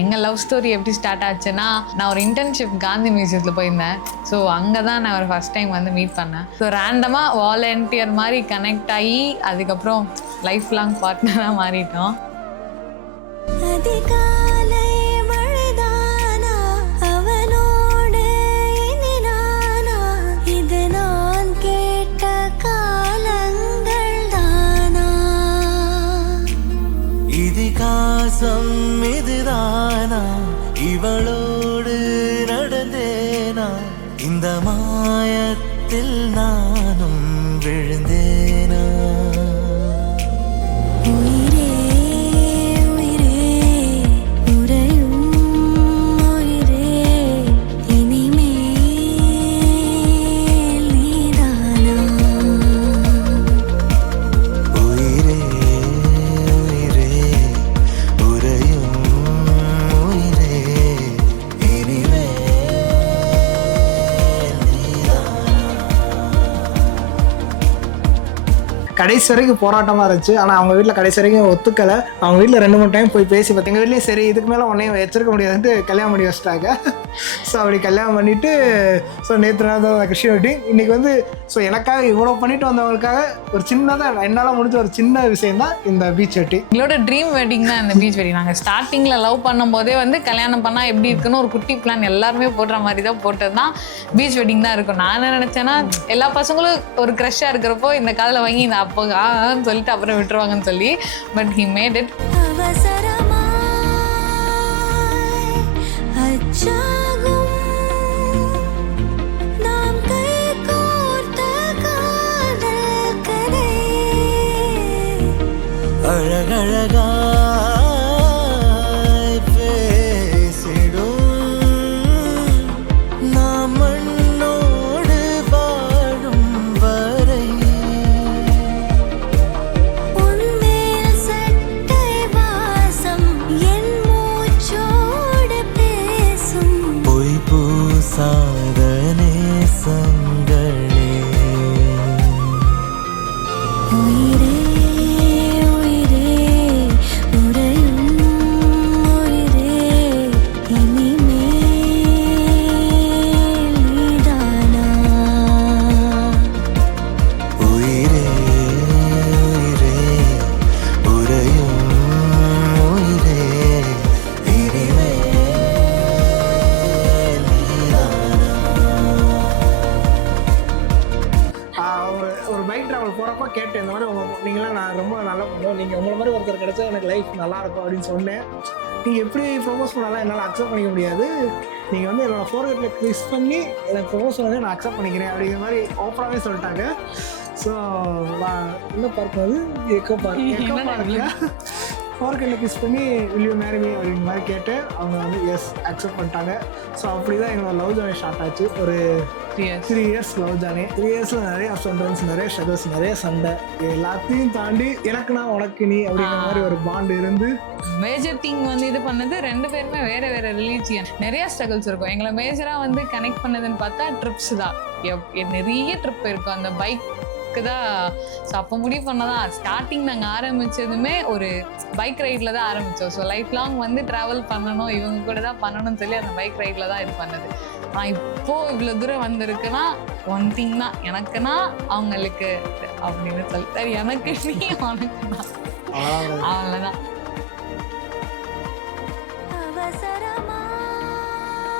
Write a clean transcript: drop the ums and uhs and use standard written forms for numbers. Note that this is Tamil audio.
எங்கள் லவ் ஸ்டோரி எப்படி ஸ்டார்ட் ஆச்சுன்னா, நான் ஒரு இன்டர்ன்ஷிப் காந்தி மியூசியத்தில் போயிருந்தேன். ஸோ அங்கே தான் நான் ஒரு ஃபஸ்ட் டைம் வந்து மீட் பண்ணேன். ஸோ ரேண்டமாக வாலண்டியர் மாதிரி கனெக்ட் ஆகி அதுக்கப்புறம் லைஃப் லாங் பார்ட்னராக மாறிட்டோம். இதுதானா இவளோடு நடந்தேனா இந்த மாயத்தில் நானும் விழுந்தேனா உயிரே உயிரே உறையும் உயிரே இனிமேல் நீதானா உயிரே கடைசி வரைக்கும் போராட்டமாக இருந்துச்சு. ஆனால் அவங்க வீட்டில் கடைசி வரைக்கும் ஒத்துக்கலை. அவங்க வீட்டில் 2-3 டைம் போய் பேசி பார்த்து எங்கள் வீட்லேயும் சரி இதுக்கு மேலே உன்னையும் வச்சிருக்க முடியாதுன்ட்டு கல்யாணம் பண்ணி வச்சிட்டாங்க. ஸோ அப்படி கல்யாணம் பண்ணிவிட்டு ஸோ நேற்று நாள் தான் கிறிஸ்டின் வெட்டிங். இன்றைக்கி வந்து ஸோ எனக்காக இவ்வளோ பண்ணிட்டு வந்தவங்களுக்காக ஒரு சின்னதாக என்னால் முடிஞ்ச ஒரு சின்ன விஷயம் தான் இந்த பீச் வெட்டிங். எங்களோட ட்ரீம் வெட்டிங் தான் இந்த பீச் வெட்டிங். நாங்கள் ஸ்டார்டிங்கில் லவ் பண்ணும்போதே வந்து கல்யாணம் பண்ணால் எப்படி இருக்குன்னு ஒரு குட்டி பிளான் எல்லாருமே போடுற மாதிரி தான் போட்டது தான் பீச் வெட்டிங் தான் இருக்கும். நான் என்ன நினச்சேன்னா, எல்லா பசங்களும் ஒரு க்ரஷ்ஷாக இருக்கிறப்போ இந்த காதில் வாங்கி இந்த அப்போ சொல்லிட்டு அப்புறம் விட்டுருவாங்கன்னு சொல்லி. But he made it. அழகழகா போகிறப்ப கேட்டேன் இந்த மாதிரி நீங்களாம் நான் ரொம்ப நல்லா பண்ணுவோம், நீங்கள் உங்களை மாதிரி ஒருத்தர் கிடைச்சா எனக்கு லைஃப் நல்லாயிருக்கும் அப்படின்னு சொன்னேன். நீங்கள் எப்படி ப்ரொபோஸ் பண்ணாலும் என்னால் அக்செப்ட் பண்ணிக்க முடியாது, நீங்கள் வந்து என்னோடய ஃபோர்கெட்டில் கிளிஸ் பண்ணி எனக்கு ப்ரொபோஸ் பண்ணி நான் அக்செப்ட் பண்ணிக்கிறேன் அப்படிங்கிற மாதிரி ஓப்பனாகவே சொல்லிட்டாங்க. ஸோ இன்னும் பார்க்கும்போது எக்கோ பார்க்கல ஃபோர்கெட்டில் கிஸ் பண்ணி வில் யூ மேரி மீ அப்படிங்கிற மாதிரி கேட்டு அவங்க வந்து எஸ் அக்செப்ட் பண்ணிட்டாங்க. ஸோ அப்படி தான் எங்களோட லவ் ஜர்னி ஸ்டார்ட் ஆச்சு. ஒரு 3 இயர்ஸ் லவ் ஜர்னி. 3 இயர்ஸில் நிறைய அப்ஸ் அண்ட் டவுன்ஸ், நிறைய ஸ்ட்ரகிள்ஸ், நிறைய சண்டை, எல்லாத்தையும் தாண்டி எனக்குனா உனக்கு நீ அப்படிங்கிற மாதிரி ஒரு பாண்டு இருந்து மேஜர் திங் வந்து இது பண்ணது 2 பேருமே வேற வேற ரிலீஜியன். நிறைய ஸ்ட்ரகிள்ஸ் இருக்கும். எங்களை மேஜராக வந்து கனெக்ட் பண்ணதுன்னு பார்த்தா ட்ரிப்ஸ் தான். நிறைய ட்ரிப் இருக்கும் அந்த பைக்கு தான். ஸோ அப்போ முடிவு பண்ணதான் ஸ்டார்டிங் நாங்கள் ஆரம்பித்ததுமே ஒரு பைக் ரைடில் தான் ஆரம்பித்தோம். ஸோ லைஃப் லாங் வந்து ட்ராவல் பண்ணணும், இவங்க கூட தான் பண்ணணும்னு சொல்லி அந்த பைக் ரைடில் தான் இது பண்ணது. நான் இப்போது இவ்வளோ தூரம் வந்திருக்குன்னா ஒன் திங் தான், எனக்குன்னா அவங்களுக்கு அப்படின்னு சொல்லி எனக்கு நீ உனக்கு தான், அவ்வளோதான்.